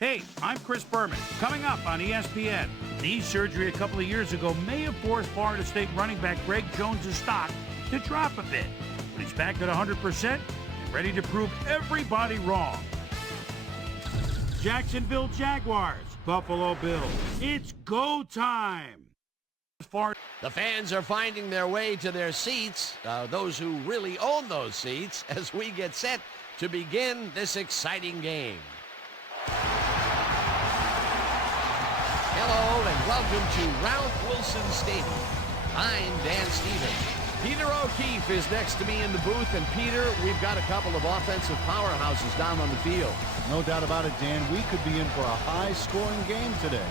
Hey, I'm Chris Berman. Coming up on ESPN, knee surgery a couple of years ago may have forced Florida State running back Greg Jones' stock to drop a bit. But he's back at 100% and ready to prove everybody wrong. Jacksonville Jaguars, Buffalo Bills. It's go time. The fans are finding their way to their seats, those who really own those seats, as we get set to begin this exciting game. Hello and welcome to Ralph Wilson Stadium. I'm Dan Stevens. Peter O'Keefe is next to me in the booth, and Peter, we've got a couple of offensive powerhouses down on the field. No doubt about it, Dan. We could be in for a high-scoring game today.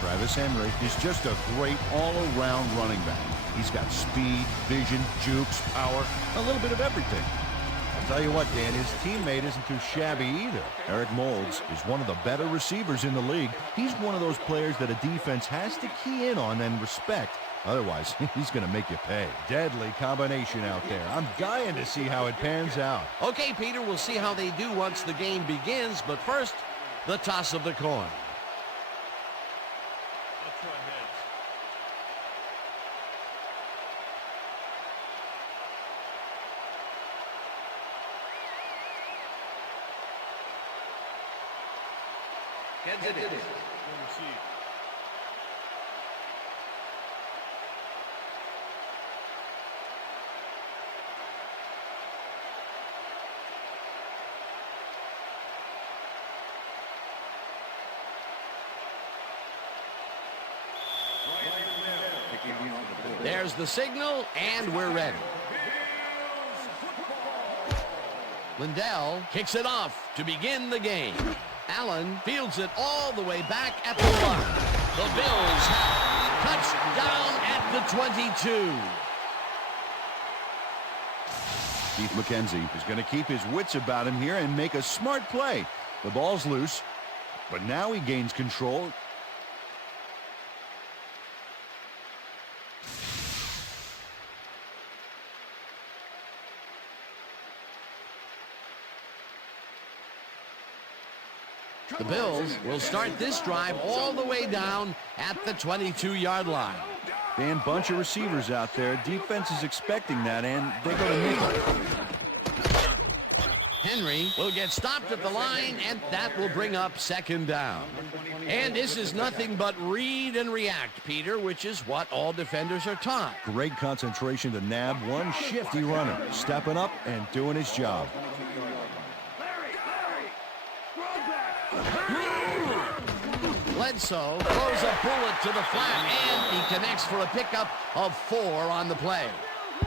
Travis Henry is just a great all-around running back. He's got speed, vision, jukes, power, a little bit of everything. I'll tell you what, Dan, his teammate isn't too shabby either. Eric Moulds is one of the better receivers in the league. He's one of those players that a defense has to key in on and respect. Otherwise, he's going to make you pay. Deadly combination out there. I'm dying to see how it pans out. Okay, Peter, we'll see how they do once the game begins, but first, the toss of the coin. Heads it in. There's the signal, and we're ready. Lindell kicks it off to begin the game. Allen fields it all the way back at the line. The Bills have touchdown at the 22. Keith McKenzie is going to keep his wits about him here and make a smart play. The ball's loose, but now he gains control. The Bills will start this drive all the way down at the 22-yard line. Dan, bunch of receivers out there. Defense is expecting that, and they go to nickel. Henry will get stopped at the line, and that will bring up second down. And this is nothing but read and react, Peter, which is what all defenders are taught. Great concentration to nab one shifty runner, stepping up and doing his job. Bledsoe throws a bullet to the flat, and he connects for a pickup of 4 on the play.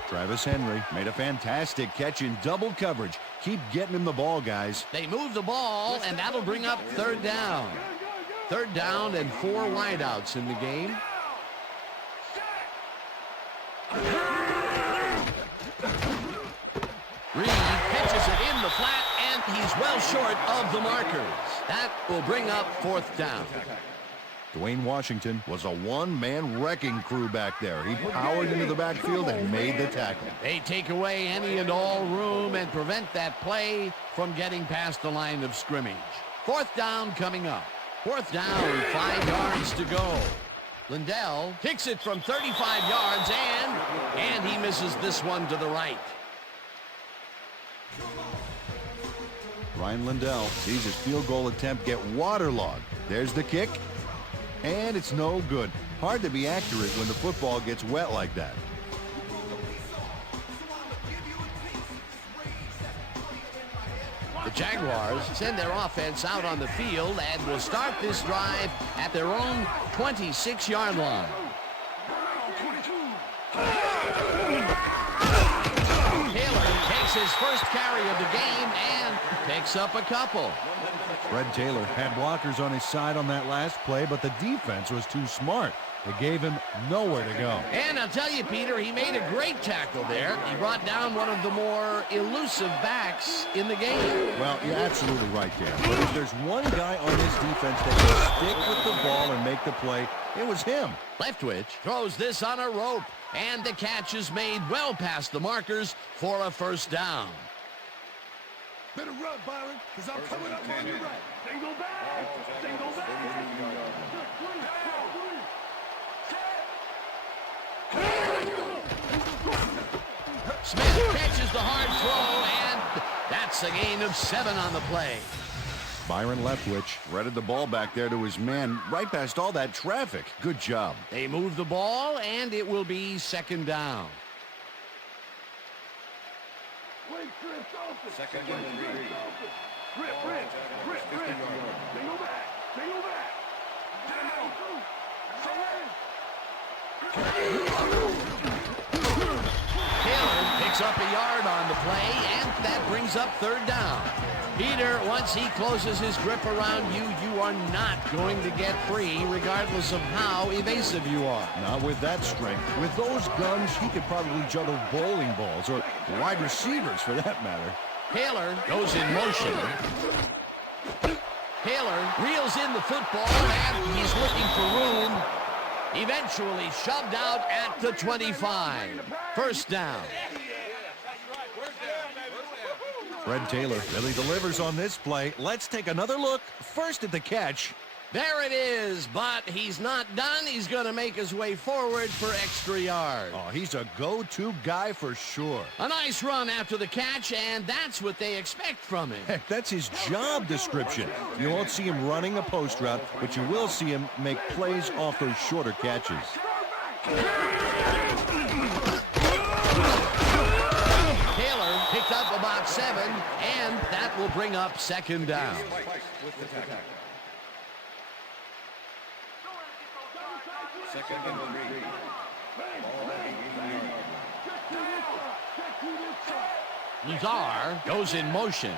Travis Henry made a fantastic catch in double coverage. Keep getting him the ball, guys. They move the ball, and that'll bring up third down. Third down and 4 wideouts in the game. Reed pitches it in the flat, and he's well short of the markers. That will bring up 4th down. Dwayne Washington was a one-man wrecking crew back there. He powered into the backfield and made the tackle. They take away any and all room and prevent that play from getting past the line of scrimmage. 4th down coming up. 4th down, 5 yards to go. Lindell kicks it from 35 yards, and he misses this one to the right. Ryan Lindell sees his field goal attempt get waterlogged. There's the kick, and it's no good. Hard to be accurate when the football gets wet like that. The Jaguars send their offense out on the field and will start this drive at their own 26-yard line. Taylor takes his first carry of the game and picks up a couple. Fred Taylor had blockers on his side on that last play, but the defense was too smart. It gave him nowhere to go. And I'll tell you, Peter, he made a great tackle there. He brought down one of the more elusive backs in the game. Well, you're absolutely right, Dan. But if there's one guy on this defense that can stick with the ball and make the play, it was him. Leftwich throws this on a rope, and the catch is made well past the markers for a first down. Better run, Byron, because I'm coming up on your right. the hard throw, and that's a gain of 7 on the play. Byron Leftwich threaded the ball back there to his man right past all that traffic. Good job. They move the ball, and it will be 2nd down. Second and 3. Taylor picks up a yard on the play, and that brings up 3rd down. Peter, once he closes his grip around you, you are not going to get free, regardless of how evasive you are. Not with that strength. With those guns, he could probably juggle bowling balls, or wide receivers for that matter. Taylor goes in motion. Taylor reels in the football, and he's looking for room. Eventually shoved out at the 25. 1st down. Fred Taylor really delivers on this play. Let's take another look. First at the catch. There it is, but he's not done. He's going to make his way forward for extra yards. Oh, he's a go-to guy for sure. A nice run after the catch, and that's what they expect from him. Heck, that's his job description. You won't see him running a post route, but you will see him make plays off those shorter catches. Taylor picked up about 7, and that will bring up 2nd down. Second and 3. Lazar goes in motion.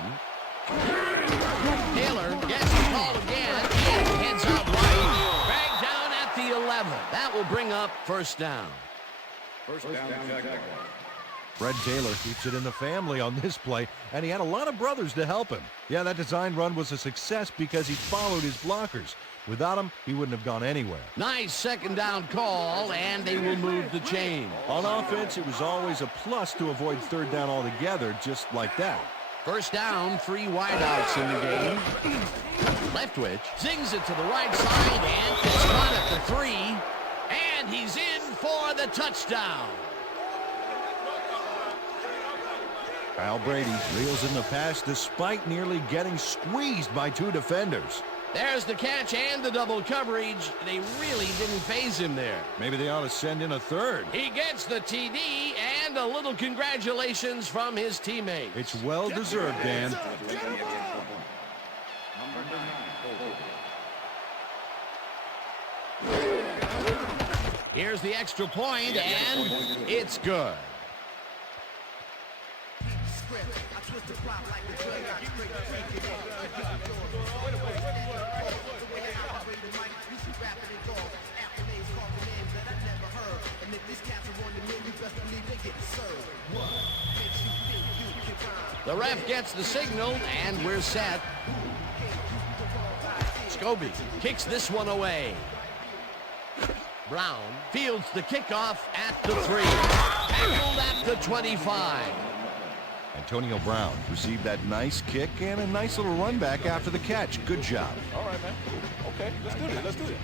Taylor gets the ball again and heads out right. Dragged down at the 11. That will bring up 1st down. First down, Jaguars. Fred Taylor keeps it in the family on this play, and he had a lot of brothers to help him. Yeah, that design run was a success because he followed his blockers. Without him, he wouldn't have gone anywhere. Nice 2nd down call, and they will move the chain. On offense, it was always a plus to avoid 3rd down altogether, just like that. 1st down, 3 wideouts in the game. Leftwich zings it to the right side, and it's caught at the 3. And he's in for the touchdown. Kyle Brady reels in the pass despite nearly getting squeezed by 2 defenders. There's the catch and the double coverage. They really didn't phase him there. Maybe they ought to send in a 3rd. He gets the TD and a little congratulations from his teammates. It's well-deserved, Dan. Here's the extra point, and it's good. The ref gets the signal, and we're set. Scobie kicks this one away. Brown fields the kickoff at the 3. Tackled at the 25. Antonio Brown received that nice kick and a nice little run back after the catch. Good job. All right, man. Okay, let's do this. Let's do it.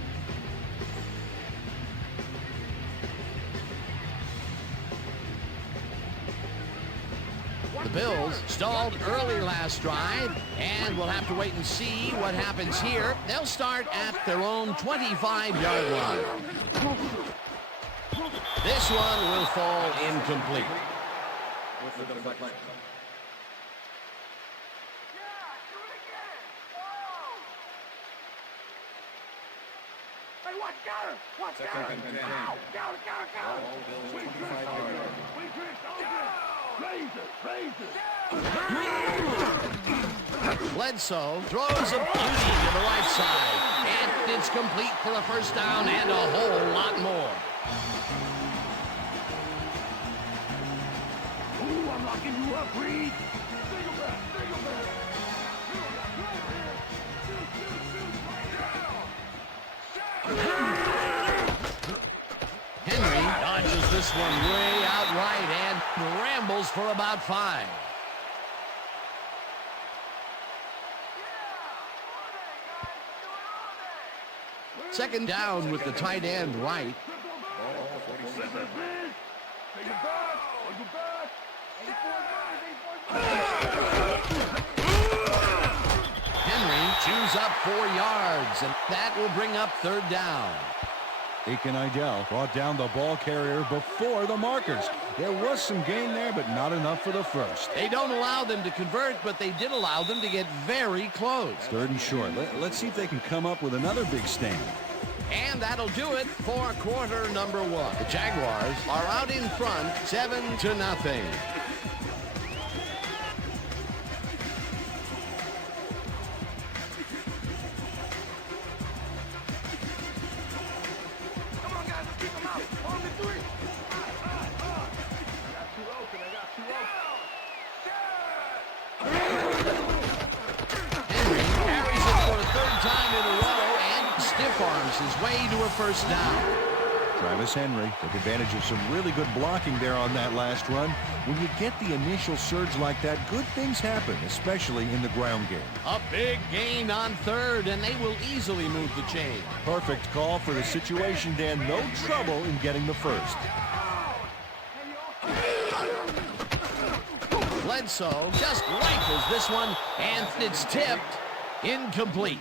The Bills stalled early last drive, and we'll have to wait and see what happens here. They'll start at their own 25-yard line. This one will fall incomplete. Second and 10. All Bills 25-yard. Bledsoe throws a beauty to the right side, and it's complete for a 1st down and a whole lot more. Ooh, I'm locking you up, Reed. Henry dodges this one way out right and rambles for about 5. Second down with the tight end right. Ball 47. Henry chews up 4 yards, and that will bring up third down. Aiken Idell brought down the ball carrier before the markers. There was some gain there, but not enough for the first. They don't allow them to convert, but they did allow them to get very close. Third and short. Let's see if they can come up with another big stand. And that'll do it for quarter number 1. The Jaguars are out in front, 7-0. Arms his way to a first down. Travis Henry took advantage of some really good blocking there on that last run. When you get the initial surge like that, good things happen, especially in the ground game. A big gain on third, and they will easily move the chain. Perfect call for the situation, Dan. No trouble in getting the first. Bledsoe just rifles this one, and it's tipped. Incomplete.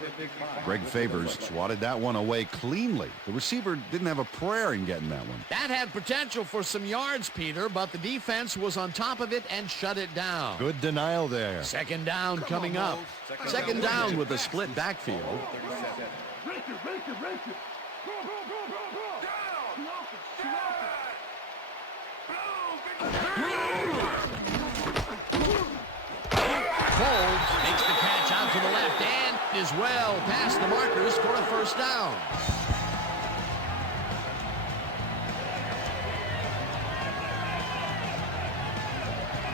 Greg Favors swatted that one away cleanly. The receiver didn't have a prayer in getting that one. That had potential for some yards, Peter, but the defense was on top of it and shut it down. Good denial there. Second down coming up. Second down with a split backfield. Folds makes the catch out to the left and is well past the markers for a first down.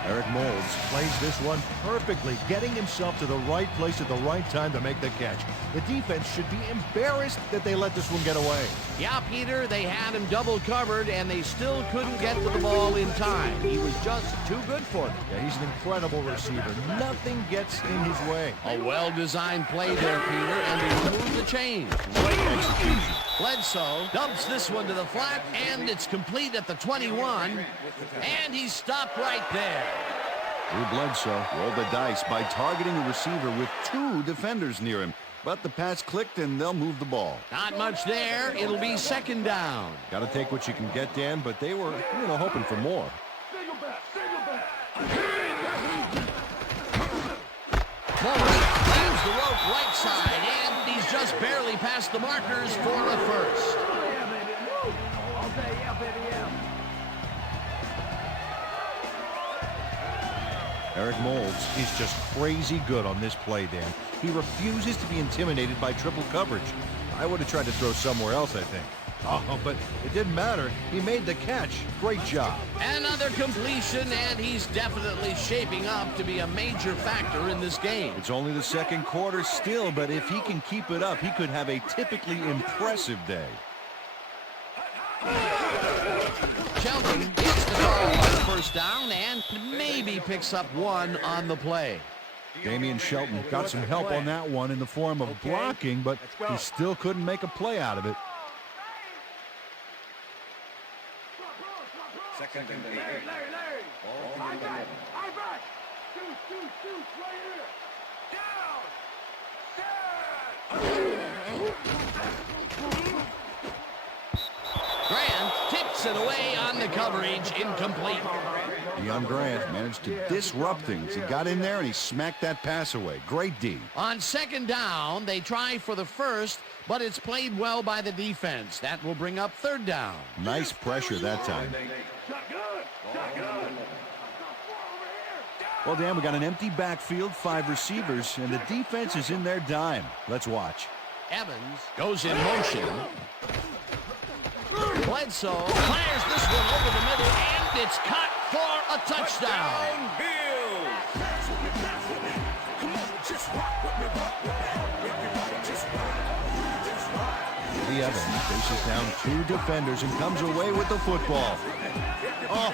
Eric Moulds plays this one perfectly, getting himself to the right place at the right time to make the catch. The defense should be embarrassed that they let this one get away. Yeah, Peter, they had him double covered, and they still couldn't get to the ball in time. He was just too good for them. Yeah, he's an incredible receiver. Nothing gets in his way. A well-designed play there, Peter, and they removed the chain. Great execution. Bledsoe dumps this one to the flat, and it's complete at the 21, and he's stopped right there. Drew Bledsoe rolled the dice by targeting the receiver with 2 defenders near him. But the pass clicked, and they'll move the ball. Not much there. It'll be second down. Got to take what you can get, Dan, but they were, hoping for more. Foley leaves the rope right side, and he's just barely past the markers for a first. Eric Moulds is just crazy good on this play, Dan. He refuses to be intimidated by triple coverage. I would have tried to throw somewhere else, I think. Oh, but it didn't matter. He made the catch. Great job. Another completion, and he's definitely shaping up to be a major factor in this game. It's only the second quarter still, but if he can keep it up, he could have a typically impressive day. Shelton gets the call on first down and maybe picks up 1 on the play. Damian Shelton got some help on that one in the form of blocking, but he still couldn't make a play out of it. Second and 8. Larry. I back. Shoot, right here. Grant tips it away on the coverage, incomplete. Deion Grant managed to disrupt things. He got in there and he smacked that pass away. Great D. On second down, they try for the first, but it's played well by the defense. That will bring up third down. Nice pressure that time. Well, Dan, we got an empty backfield, 5 receivers, and the defense is in their dime. Let's watch. Evans goes in motion. Bledsoe fires this one over the middle, and it's caught for a touchdown. Lee Evans faces down 2 defenders and comes away with the football. Oh,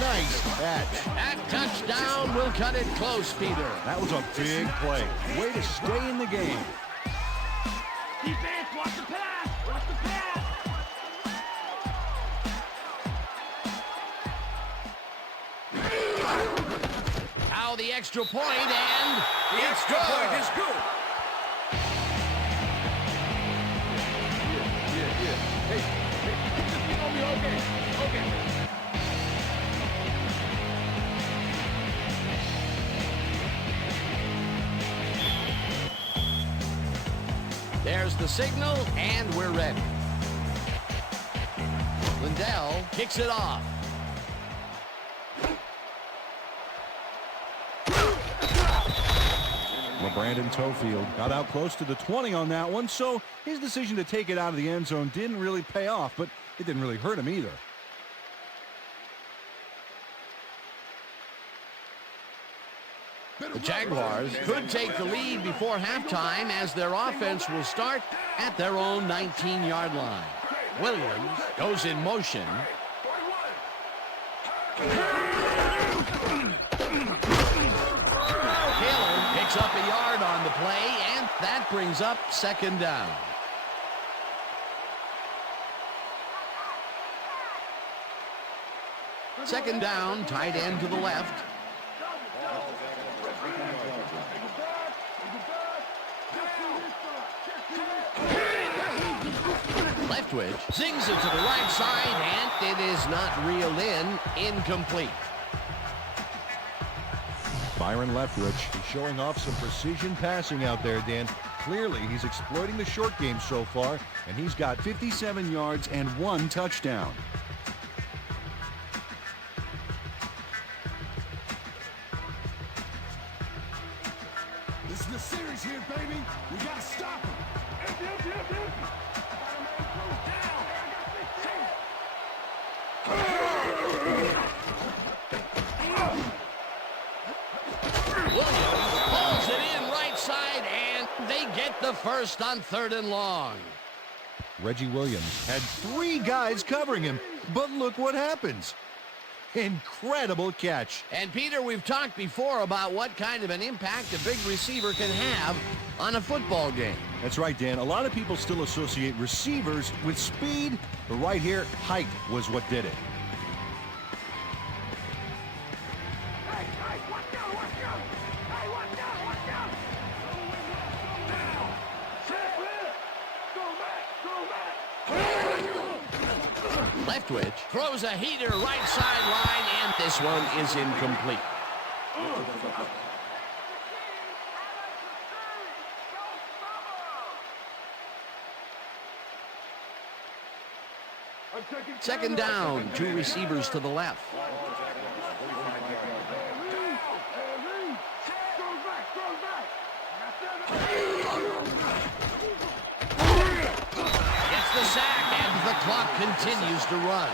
nice catch. That touchdown will cut it close, Peter. That was a big play. Way to stay in the game. Defense, watch the pass. Watch the pass. the extra point, and The it's extra point good. is good. Hey, it's gonna be okay. Okay. There's the signal, and we're ready. Lindell kicks it off. Brandon Tofield got out close to the 20 on that one, so his decision to take it out of the end zone didn't really pay off, but it didn't really hurt him either. The Jaguars could take the lead before halftime as their offense will start at their own 19-yard line. Williams goes in motion. Taylor picks up a yard on the play, and that brings up second down. Second down, tight end to the left. Leftwich zings it to the right side, and it is not reeled in. Incomplete. Byron Leftwich is showing off some precision passing out there, Dan. Clearly, he's exploiting the short game so far, and he's got 57 yards and 1 touchdown. This is the series here, baby. We gotta stop him. Williams pulls it in right side, and they get the first on 3rd and long. Reggie Williams had 3 guys covering him, but look what happens. Incredible catch. And Peter, we've talked before about what kind of an impact a big receiver can have on a football game. That's right, Dan. A lot of people still associate receivers with speed, but right here, height was what did it. Leftwich throws a heater right sideline, and this one is incomplete. Second down, 2 receivers to the left. Gets the sack, and the clock continues to run.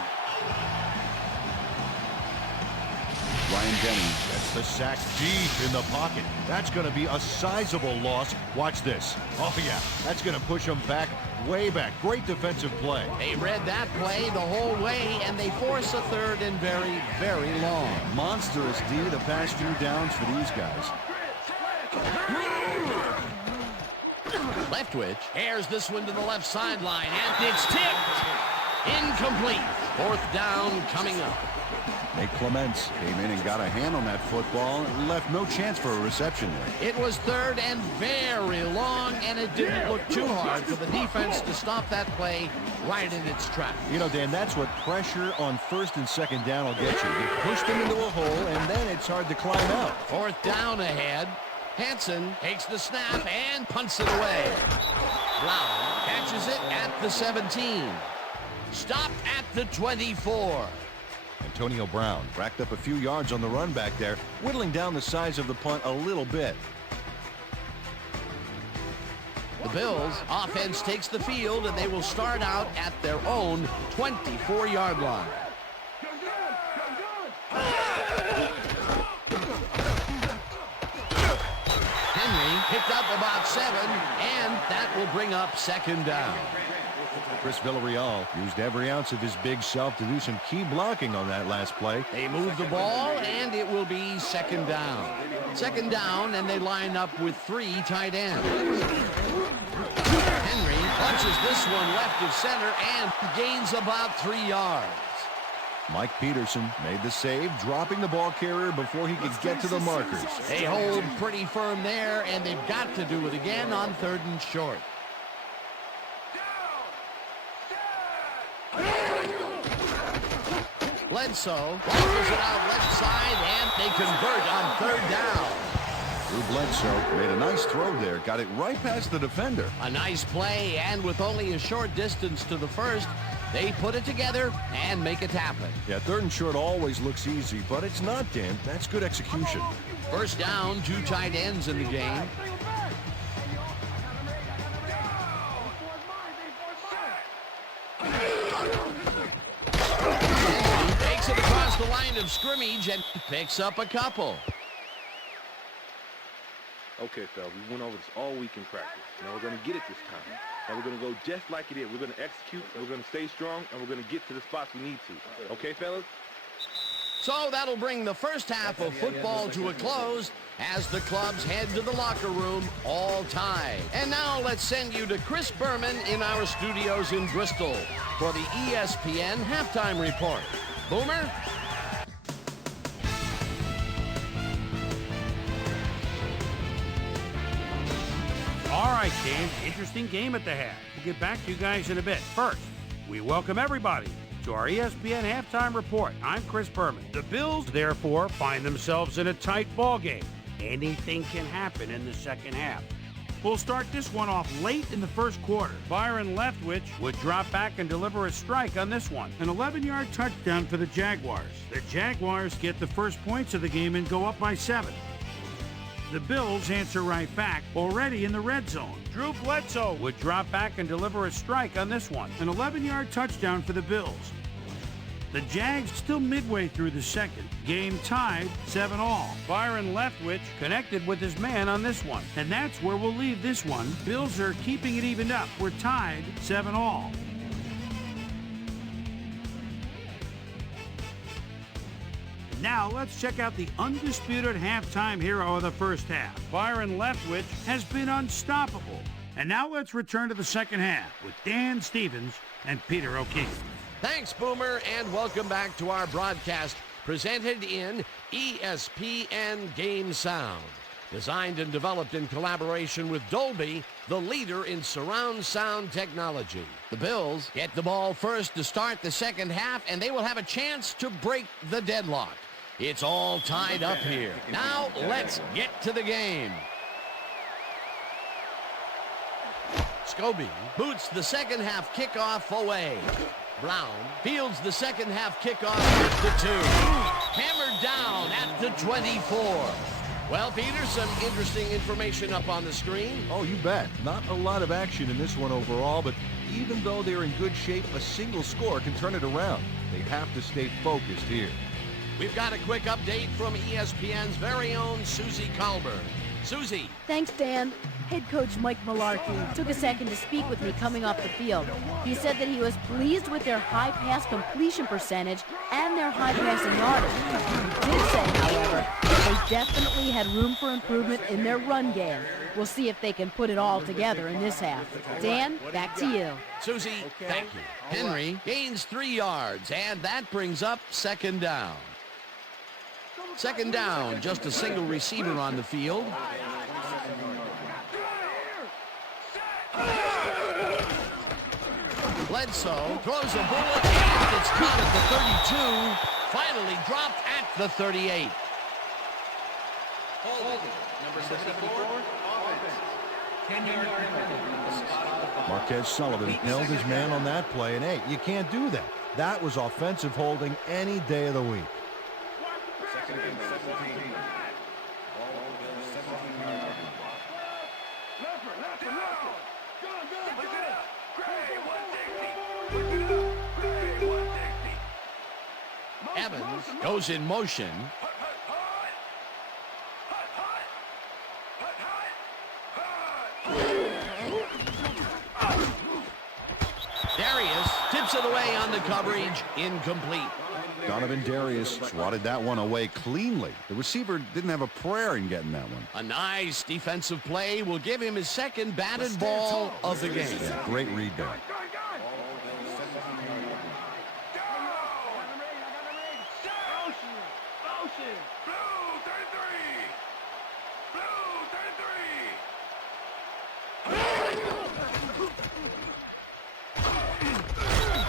Ryan Denny gets the sack deep in the pocket. That's going to be a sizable loss. Watch this. Oh, yeah. That's going to push him back, way back. Great defensive play. They read that play the whole way, and they force a 3rd and very, very long. Monstrous D the past few downs for these guys. Leftwich airs this one to the left sideline, and it's tipped. Incomplete. 4th down coming up. Nate Clements came in and got a hand on that football and left no chance for a reception there. It was 3rd and very long, and it didn't look too hard for the defense to stop that play right in its tracks. You know, Dan, that's what pressure on 1st and 2nd down will get you. You push them into a hole, and then it's hard to climb out. 4th down ahead. Hansen takes the snap and punts it away. Brown catches it at the 17. Stopped at the 24. Antonio Brown racked up a few yards on the run back there, whittling down the size of the punt a little bit. The Bills' offense takes the field, and they will start out at their own 24-yard line. Henry picked up about 7, and that will bring up 2nd down. Chris Villarreal used every ounce of his big self to do some key blocking on that last play. They move the ball, and it will be 2nd down. 2nd down, and they line up with 3 tight ends. Henry punches this one left of center and gains about 3 yards. Mike Peterson made the save, dropping the ball carrier before he could get to the markers. They hold pretty firm there, and they've got to do it again on 3rd and short. Bledsoe rifles it out left side, and they convert on 3rd down. Drew Bledsoe made a nice throw there, got it right past the defender. A nice play, and with only a short distance to the first, they put it together and make it happen. Yeah, 3rd and short always looks easy, but it's not, Dan. That's good execution. 1st down, 2 tight ends in the game. He takes it across the line of scrimmage and picks up a couple. Okay, fellas, we went over this all week in practice. Now we're going to get it this time. And we're going to go just like it is. We're going to execute, and we're going to stay strong, and we're going to get to the spots we need to. Okay, fellas? So that'll bring the first half of football to a close as the clubs head to the locker room all tied. And now let's send you to Chris Berman in our studios in Bristol for the ESPN Halftime Report. Boomer? All right, Dan, interesting game at the half. We'll get back to you guys in a bit. First, we welcome everybody to our ESPN Halftime Report. I'm Chris Berman. The Bills, therefore, find themselves in a tight ball game. Anything can happen in the second half. We'll start this one off late in the first quarter. Byron Leftwich would drop back and deliver a strike on this one. An 11-yard touchdown for the Jaguars. The Jaguars get the first points of the game and go up by 7. The Bills answer right back, already in the red zone. Drew Bledsoe would drop back and deliver a strike on this one. An 11-yard touchdown for the Bills. The Jags still midway through the second. Game tied, 7-all. Byron Leftwich connected with his man on this one. And that's where we'll leave this one. Bills are keeping it evened up. We're tied, 7-all. Now let's check out the undisputed halftime hero of the first half. Byron Leftwich has been unstoppable. And now let's return to the second half with Dan Stevens and Peter O'Keefe. Thanks, Boomer, and welcome back to our broadcast presented in ESPN Game Sound. Designed and developed in collaboration with Dolby, the leader in surround sound technology. The Bills get the ball first to start the second half, and they will have a chance to break the deadlock. It's all tied up here. Now let's get to the game. Scobie boots the second half kickoff away. Brown fields the second half kickoff with the 2. Hammered down at the 24. Well, Peter, some interesting information up on the screen. Oh, you bet. Not a lot of action in this one overall, but even though they're in good shape, a single score can turn it around. They have to stay focused here. We've got a quick update from ESPN's very own Susie Colbert. Susie. Thanks, Dan. Head coach Mike Mularkey took a second to speak with me coming off the field. He said that he was pleased with their high pass completion percentage and their high passing yardage. He did say, however, that they definitely had room for improvement in their run game. We'll see if they can put it all together in this half. Dan, back to you. Susie, thank you. Henry gains 3 yards, and that brings up second down. Second down, just a single receiver on the field. Bledsoe throws a bullet, and it's caught at the 32. Finally dropped at the 38. Number 74, offense. 10-yard penalty. Marquez Sullivan held his man on that play, and hey, you can't do that. That was offensive holding any day of the week. Second and 17. Evans goes in motion. Darius tips it away on the coverage, incomplete. Donovan Darius swatted that one away cleanly. The receiver didn't have a prayer in getting that one. A nice defensive play will give him his second batted ball of the game. Yeah, great read there.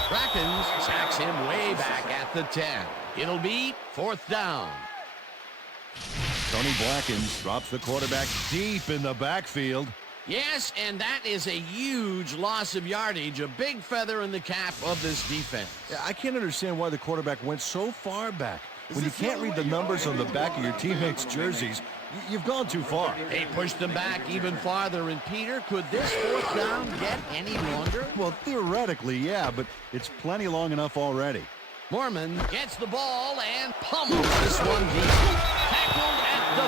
Brackens sacks him way back at the 10. It'll be 4th down. Tony Blackens drops the quarterback deep in the backfield. Yes, and that is a huge loss of yardage, a big feather in the cap of this defense. I can't understand why the quarterback went so far back. When you can't read the numbers on the back of your teammates' jerseys, you've gone too far. They pushed them back even farther, and Peter, could this 4th down get any longer? Well, theoretically, yeah, but it's plenty long enough already. Mormon gets the ball and pummels this one deep. Tackled at the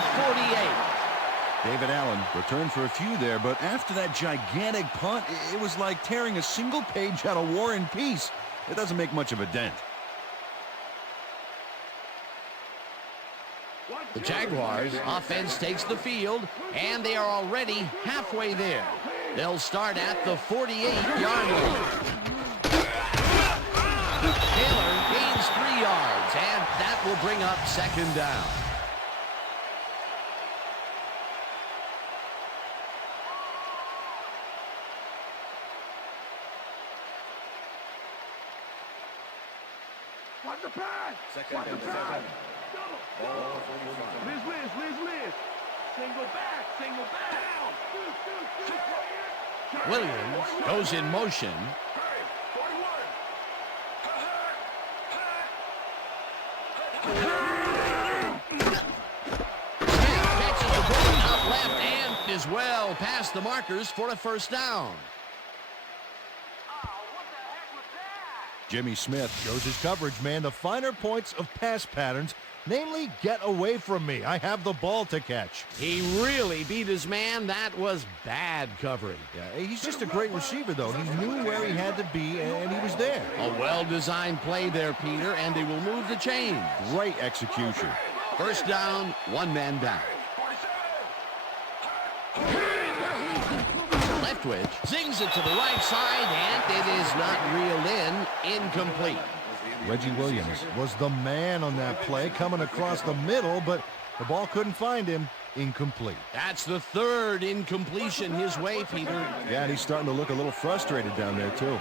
48. David Allen returned for a few there, but after that gigantic punt, it was like tearing a single page out of War and Peace. It doesn't make much of a dent. The Jaguars offense takes the field, and they are already halfway there. They'll start at the 48-yard line. Taylor gains 3 yards, and that will bring up 2nd down. Watch the pass. Second and 7. Ball 45. Liz. Single back. Down. Williams goes in motion. Hey, 41. Catches the ball out left and is well past the markers for a 1st down. Jimmy Smith shows his coverage man the finer points of pass patterns, namely, get away from me. I have the ball to catch. He really beat his man. That was bad coverage. Yeah, he's just a great receiver, though. He knew where he had to be, and he was there. A well-designed play there, Peter, and they will move the chains. Great execution. 1st down, 1 man down. Leftwich zings it to the right side, and it is not reeled in. Incomplete. Reggie Williams was the man on that play, coming across the middle, but the ball couldn't find him. Incomplete. That's the 3rd incompletion his way, Peter. Yeah, and he's starting to look a little frustrated down there, too.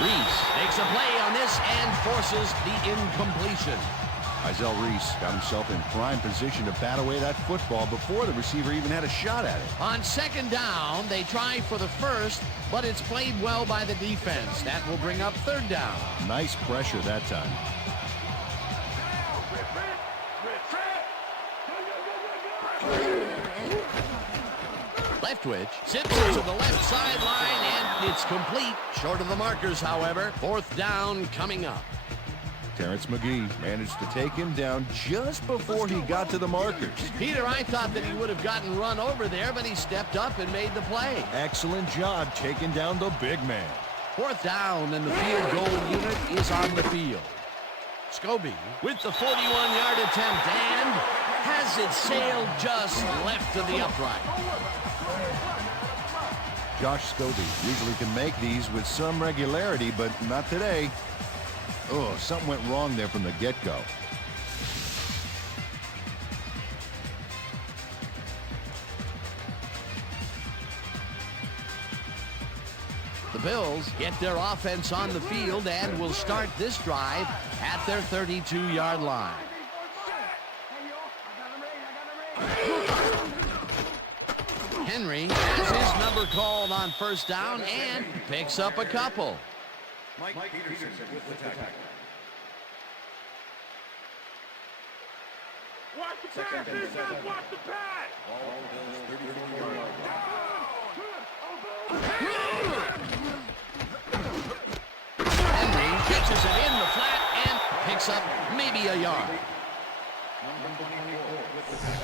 Reese makes a play on this and forces the incompletion. Isel Reese got himself in prime position to bat away that football before the receiver even had a shot at it. On 2nd down, they try for the 1st, but it's played well by the defense. That will bring up 3rd down. Nice pressure that time. Leftwich zips it to the left sideline, and it's complete. Short of the markers, however. 4th down coming up. Terrence McGee managed to take him down just before he got to the markers. Peter, I thought that he would have gotten run over there, but he stepped up and made the play. Excellent job taking down the big man. 4th down, and the field goal unit is on the field. Scobie with the 41-yard attempt, and has it sailed just left to the upright. Josh Scobie usually can make these with some regularity, but not today. Oh, something went wrong there from the get-go. The Bills get their offense on the field and will start this drive at their 32-yard line. Henry has his number called on 1st down and picks up a couple. Mike Peterson with the tackle. Watch the pass. Watch the pass. Ball Bills 34-yard line. Henry catches it in the flat and picks up maybe a yard.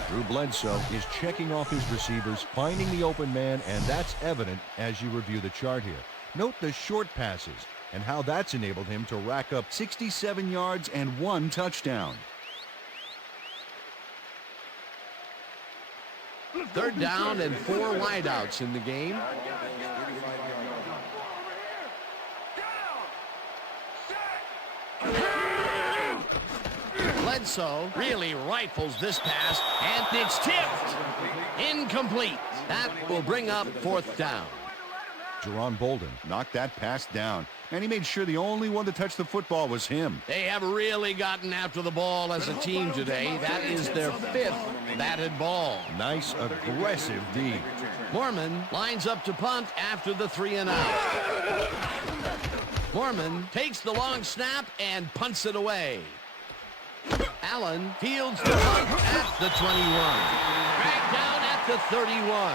Drew Bledsoe is checking off his receivers, finding the open man, and that's evident as you review the chart here. Note the short passes and how that's enabled him to rack up 67 yards and 1 touchdown. 3rd down and 4 wideouts in the game. Bledsoe really rifles this pass, and it's tipped. Incomplete. That will bring up fourth down. Jerron Bolden knocked that pass down, and he made sure the only one to touch the football was him. They have really gotten after the ball as a team today. That is their 5th batted ball. Nice, aggressive D. Mormon lines up to punt after the 3 and out. Mormon takes the long snap and punts it away. Allen fields the punt at the 21. Dragged down at the 31.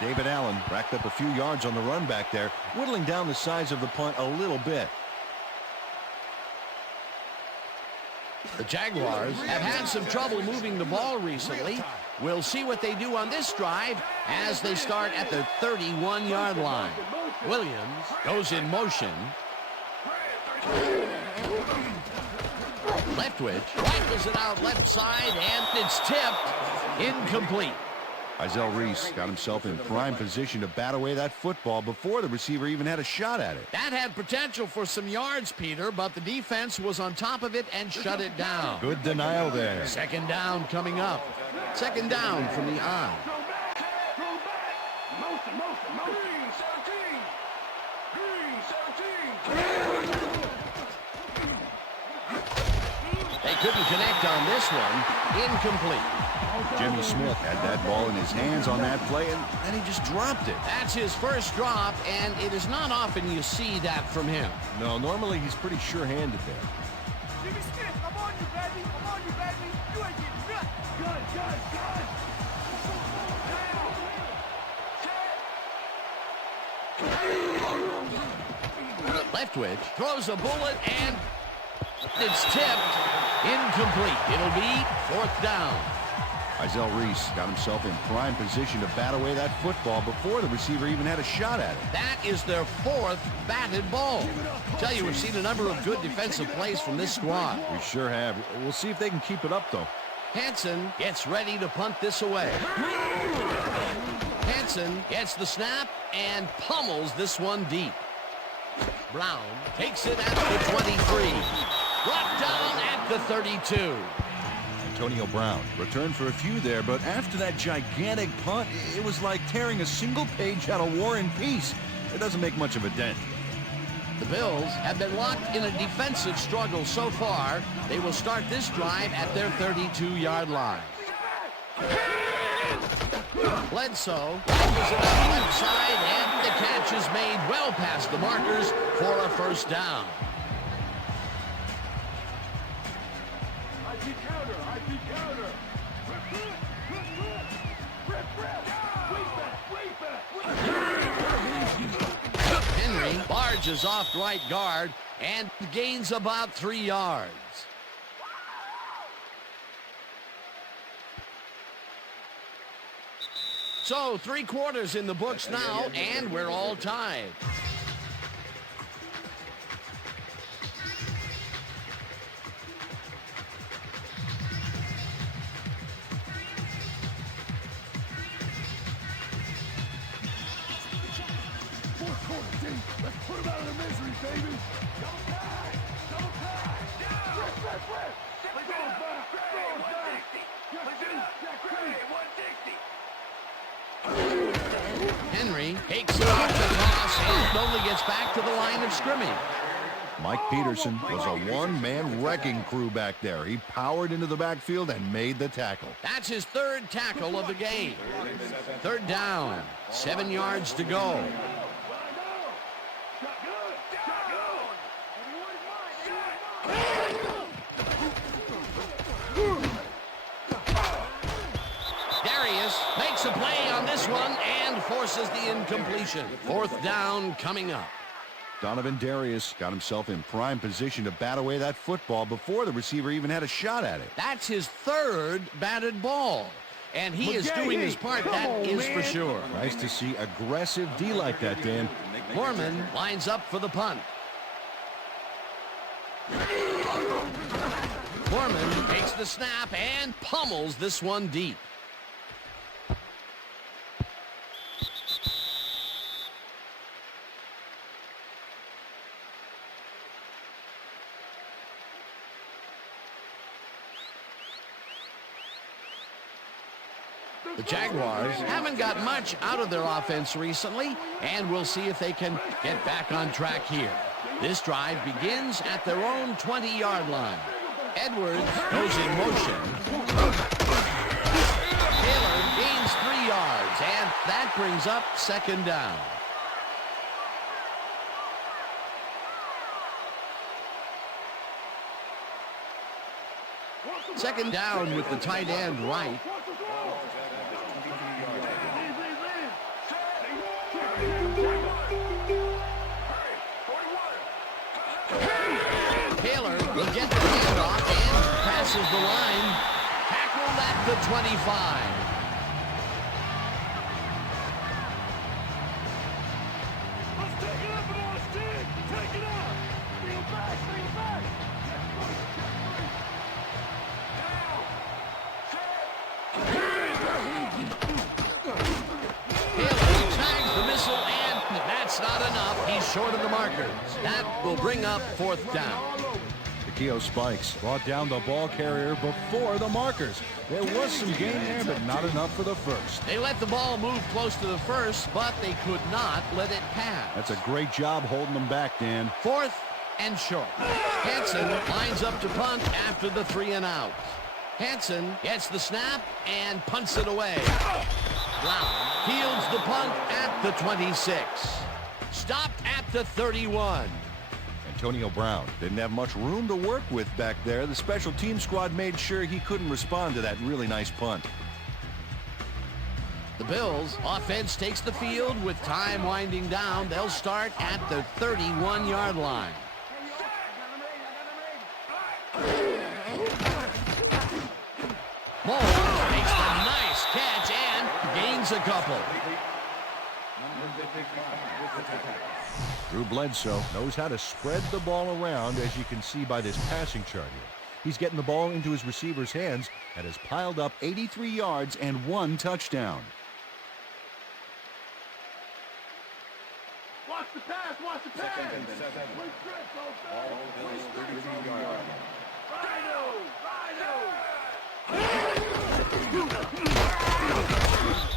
David Allen racked up a few yards on the run back there, whittling down the size of the punt a little bit. The Jaguars have had some trouble moving the ball recently. We'll see what they do on this drive as they start at the 31-yard line. Williams goes in motion. Leftwich rifles it out left side, and it's tipped. Incomplete. Izell Reese got himself in prime position to bat away that football before the receiver even had a shot at it. That had potential for some yards, Peter, but the defense was on top of it and shut it down. Good denial there. Second down coming up. Second down from the I. They couldn't connect on this one. Incomplete. Jimmy Smith had that ball in his hands on that play, and then he just dropped it. That's his first drop, and it is not often you see that from him. No, normally he's pretty sure-handed there. Jimmy Smith, I'm on you, baby. I'm on you, baby. You ain't getting nothing. Good. Leftwich throws a bullet, and it's tipped. Incomplete. It'll be fourth down. Izell Reese got himself in prime position to bat away that football before the receiver even had a shot at it. That is their 4th batted ball. Tell you, we've seen a number of good defensive plays from this squad. We sure have. We'll see if they can keep it up, though. Hansen gets ready to punt this away. Hansen gets the snap and pummels this one deep. Brown takes it at the 23. Brought down at the 32. Antonio Brown returned for a few there, but after that gigantic punt, it was like tearing a single page out of War and Peace. It doesn't make much of a dent. The Bills have been locked in a defensive struggle so far. They will start this drive at their 32-yard line. Bledsoe rifles it out left side, and the catch is made well past the markers for a first down. Henry barges off right guard and gains about 3 yards. So 3 quarters in the books now, and we're all tied. Let's put him out of their misery, baby. Double tie. Rip. Let's go back. Henry takes it off the cross and only gets back to the line of scrimmage. Mike Peterson was a one-man wrecking crew back there. He powered into the backfield and made the tackle. That's his 3rd tackle of the game. 3rd down, 7 yards to go. Darius makes a play on this one and forces the incompletion. 4th down coming up. Donovan Darius got himself in prime position to bat away that football before the receiver even had a shot at it. That's his 3rd batted ball. And he is doing his part, that is for sure. Nice to see aggressive D like that, Dan. Mormon lines up for the punt. Mormon takes the snap and pummels this one deep. The Jaguars haven't got much out of their offense recently, and we'll see if they can get back on track here. This drive begins at their own 20-yard line. Edwards goes in motion. Taylor gains 3 yards, and that brings up second down. Second down with the tight end right. Taylor will get the handoff and passes the line. Tackled at the 25. Let's take it up and on a stick. Take it up. Bring it back. Bring it back. Taylor tags the missile, and that's not enough. He's short of the markers. That will bring up fourth down. Keo Spikes brought down the ball carrier before the markers. There was some gain there, but not enough for the first. They let the ball move close to the first, but they could not let it pass. That's a great job holding them back, Dan. Fourth and short. Hansen lines up to punt after the 3 and out. Hansen gets the snap and punts it away. Brown fields the punt at the 26. Stopped at the 31. Antonio Brown didn't have much room to work with back there. The special team squad made sure he couldn't respond to that really nice punt. The Bills offense takes the field with time winding down. They'll start at the 31-yard line. Moles makes a nice catch and gains a couple. Drew Bledsoe knows how to spread the ball around, as you can see by this passing chart here. He's getting the ball into his receiver's hands and has piled up 83 yards and 1 touchdown. Watch the pass. Watch the pass.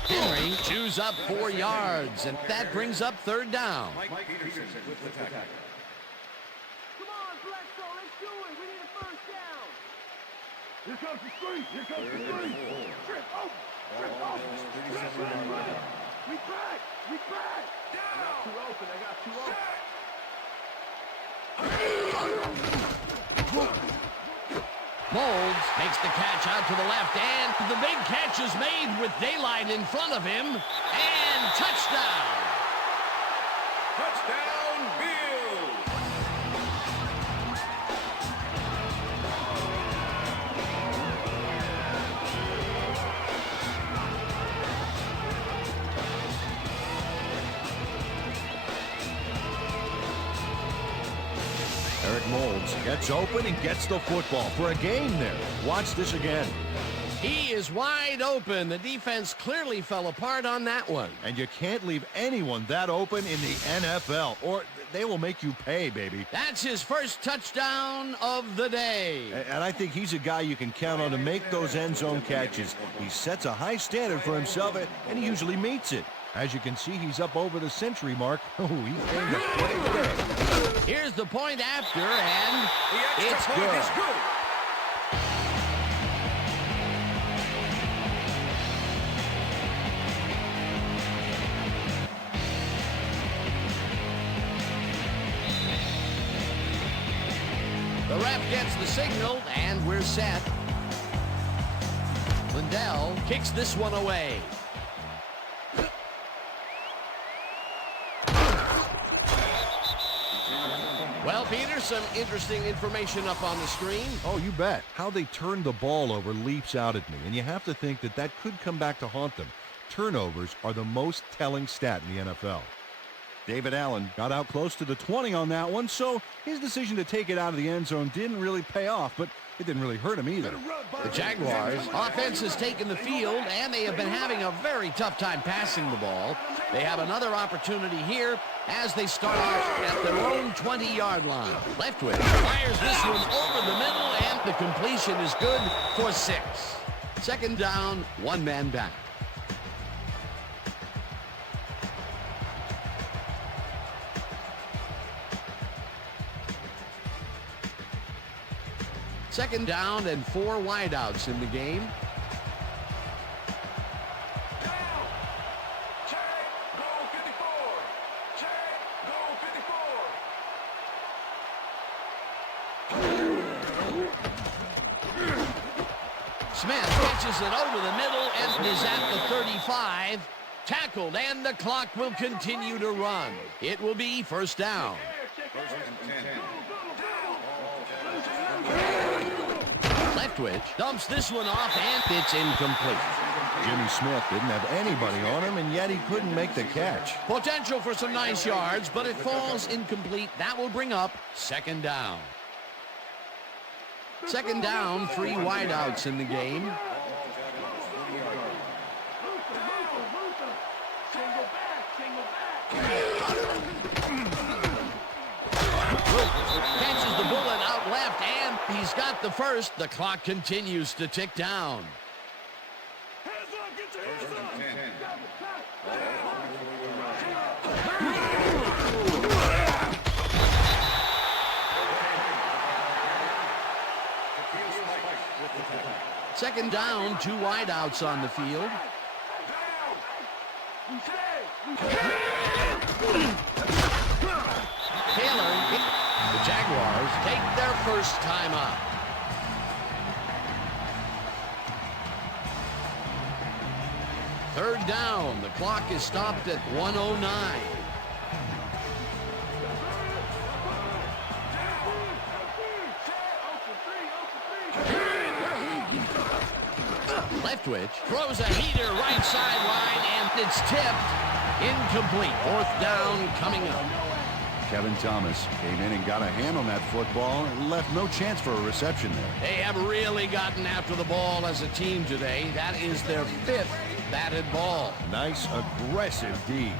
Henry chews up 4 yards, and that brings up third down. Come on, Bledsoe, let's do it. We need a first down. Here comes the street. Here comes the street. Trip over. Trip over. We back. We back. I got 2 open. I got 2 open. Moles makes the catch out to the left, and the big catch is made with daylight in front of him, and touchdown! Touchdown, Bills! Eric Moulds gets open and gets the football for a gain there. Watch this again. He is wide open. The defense clearly fell apart on that one. And you can't leave anyone that open in the NFL, or they will make you pay, baby. That's his first touchdown of the day. And I think he's a guy you can count on to make those end zone catches. He sets a high standard for himself, and he usually meets it. As you can see, he's up over the century mark. Oh, he came to play today. Here's the point after, and it's Point good. is good. The ref gets the signal, and we're set. Lindell kicks this one away. Well, Peter, some interesting information up on the screen. Oh, you bet. How they turned the ball over leaps out at me, and you have to think that that could come back to haunt them. Turnovers are the most telling stat in the NFL. David Allen got out close to the 20 on that one, so his decision to take it out of the end zone didn't really pay off, but it didn't really hurt him either. The Jaguars offense has taken the field, and they have been having a very tough time passing the ball. They have another opportunity here as they start off at their own 20-yard line. Leftwich fires this one over the middle, and the completion is good for 6. Second down, 1 man back. Second down and 4 wideouts in the game. Smith catches it over the middle and is at the 35. Tackled, and the clock will continue to run. It will be first down. Leftwich dumps this one off, and it's incomplete. Jimmy Smith didn't have anybody on him, and yet he couldn't make the catch. Potential for some nice yards, but it falls incomplete. That will bring up second down. Second down, 3 wideouts in the game. Catches the bullet out left, and he's got the first. The clock continues to tick down. Second down, 2 wideouts on the field. Taylor, the Jaguars take their first time out. Third down, the clock is stopped at 1:09. Leftwich throws a heater right sideline, and it's tipped. Incomplete. Fourth down coming up. Kevin Thomas came in and got a hand on that football and left no chance for a reception there. They have really gotten after the ball as a team today. That is their 5th batted ball. Nice, aggressive D.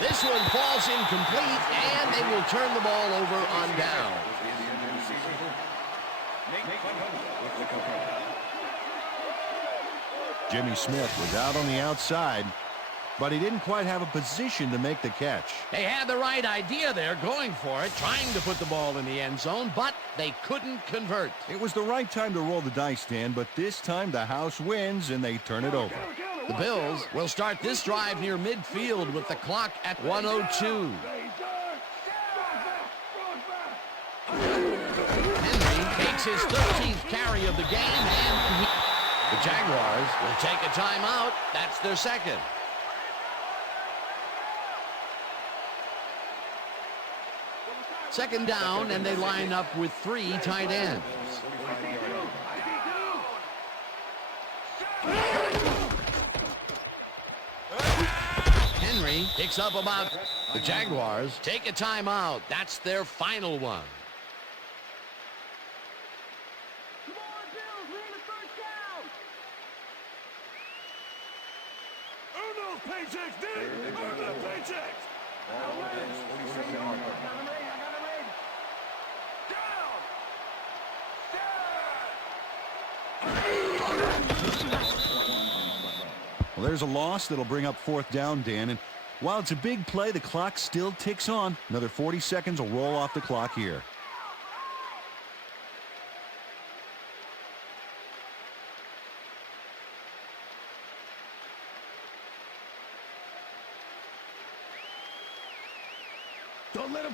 This one falls incomplete, and they will turn the ball over on down. Jimmy Smith was out on the outside, but he didn't quite have a position to make the catch. They had the right idea there, going for it, trying to put the ball in the end zone, but they couldn't convert. It was the right time to roll the dice, Dan, but this time the house wins and they turn it over. The Bills will start this drive near midfield with the clock at 1:02. Henry takes his 13th carry of the game, and the Jaguars will take a timeout. That's their second. Second down, and they line up with 3 tight ends. Henry picks up about. The Jaguars take a timeout. That's their final one. Come on, Bills, we need a first down. Earn those paychecks, dude. Earn those paychecks. Well, there's a loss that'll bring up fourth down, Dan, and while it's a big play, the clock still ticks on. Another 40 seconds will roll off the clock here.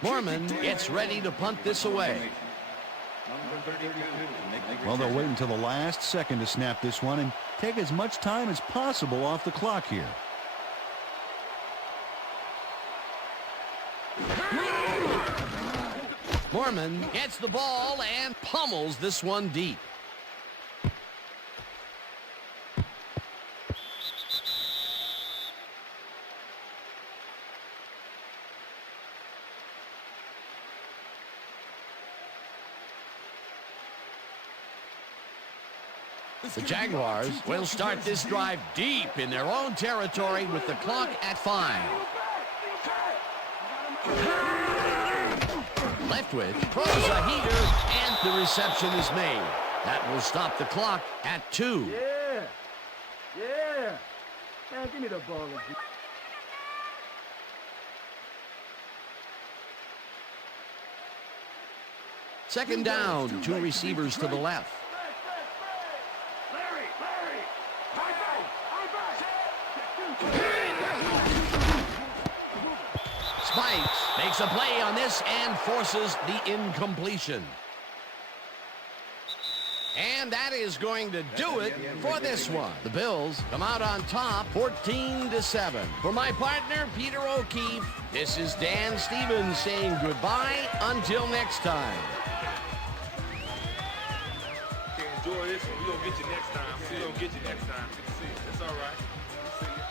Mormon gets ready to punt this away. Well, they'll wait until the last second to snap this one and take as much time as possible off the clock here. Mormon gets the ball and pummels this one deep. The Jaguars will start this drive deep in their own territory with the clock at 5. Leftwich throws a heater, and the reception is made. That will stop the clock at 2. Yeah. Man, give me the ball. Second down, two receivers to the left. Larry, high back. Spikes makes a play on this and forces the incompletion. And that is going to do it for this one. The Bills come out on top 14-7. For my partner, Peter O'Keefe, this is Dan Stevens saying goodbye until next time. Enjoy this one. We're going to get you next time. We're going to get you next time. Good to see you. That's all right. Good to see you.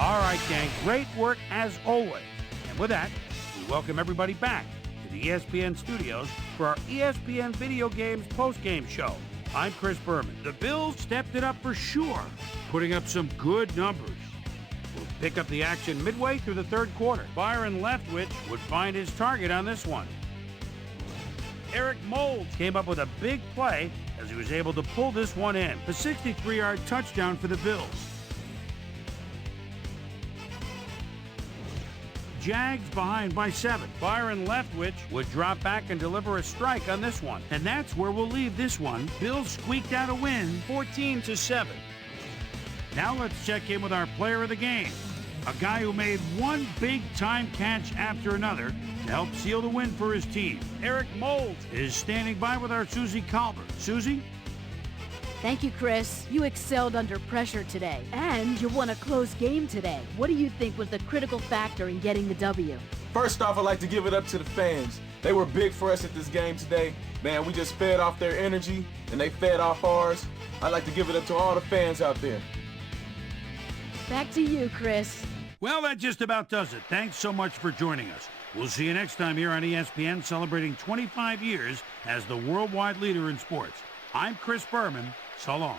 All right, gang, great work as always. And with that, we welcome everybody back to the ESPN studios for our ESPN Video Games postgame show. I'm Chris Berman. The Bills stepped it up for sure, putting up some good numbers. We'll pick up the action midway through the third quarter. Byron Leftwich would find his target on this one. Eric Moulds came up with a big play as he was able to pull this one in. A 63-yard touchdown for the Bills. Jags behind by 7. Byron Leftwich would drop back and deliver a strike on this one. And that's where we'll leave this one. Bills squeaked out a win, 14-7. Now let's check in with our player of the game. A guy who made one big-time catch after another to help seal the win for his team. Eric Moulds is standing by with our Susie Colbert. Susie? Thank you, Chris. You excelled under pressure today, and you won a close game today. What do you think was the critical factor in getting the W? First off, I'd like to give it up to the fans. They were big for us at this game today. Man, we just fed off their energy, and they fed off ours. I'd like to give it up to all the fans out there. Back to you, Chris. Well, that just about does it. Thanks so much for joining us. We'll see you next time here on ESPN, celebrating 25 years as the worldwide leader in sports. I'm Chris Berman. So long.